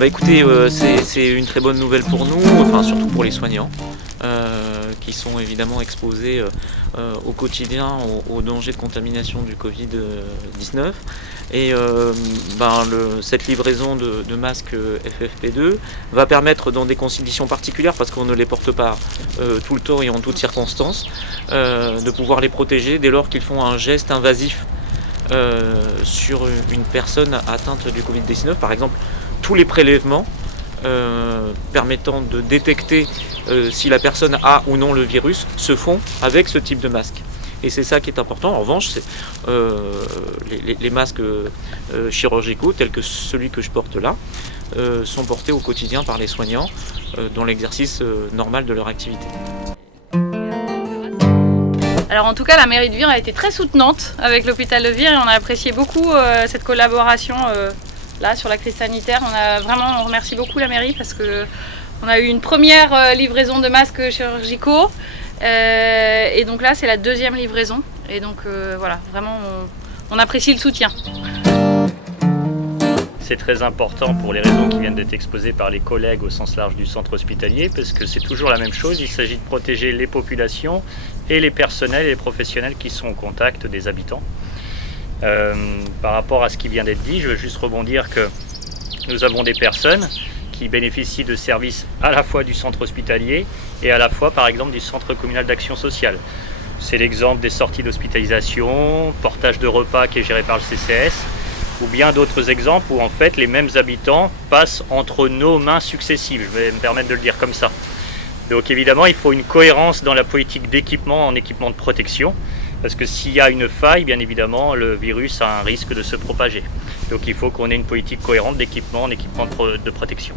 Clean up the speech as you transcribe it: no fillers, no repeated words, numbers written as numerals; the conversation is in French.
Écoutez, c'est une très bonne nouvelle pour nous, enfin surtout pour les soignants, qui sont évidemment exposés au quotidien aux dangers de contamination du Covid-19. Et cette livraison de masques FFP2 va permettre, dans des conditions particulières, parce qu'on ne les porte pas tout le temps et en toutes circonstances, de pouvoir les protéger dès lors qu'ils font un geste invasif sur une personne atteinte du Covid-19. Par exemple, tous les prélèvements permettant de détecter si la personne a ou non le virus se font avec ce type de masque. Et c'est ça qui est important. En revanche, les masques chirurgicaux, tels que celui que je porte là, sont portés au quotidien par les soignants dans l'exercice normal de leur activité. Alors en tout cas, la mairie de Vire a été très soutenante avec l'hôpital de Vire et on a apprécié beaucoup cette collaboration là sur la crise sanitaire. On remercie beaucoup la mairie parce qu'on a eu une première livraison de masques chirurgicaux et donc là c'est la deuxième livraison et donc voilà, vraiment on apprécie le soutien. C'est très important pour les raisons qui viennent d'être exposées par les collègues au sens large du centre hospitalier, parce que c'est toujours la même chose, il s'agit de protéger les populations et les personnels et les professionnels qui sont au contact des habitants. Par rapport à ce qui vient d'être dit, je veux juste rebondir que nous avons des personnes qui bénéficient de services à la fois du centre hospitalier et à la fois par exemple du centre communal d'action sociale. C'est l'exemple des sorties d'hospitalisation, portage de repas qui est géré par le CCS, ou bien d'autres exemples où en fait les mêmes habitants passent entre nos mains successives, je vais me permettre de le dire comme ça. Donc évidemment il faut une cohérence dans la politique d'équipement en équipement de protection, parce que s'il y a une faille, bien évidemment le virus a un risque de se propager. Donc il faut qu'on ait une politique cohérente d'équipement en équipement de protection.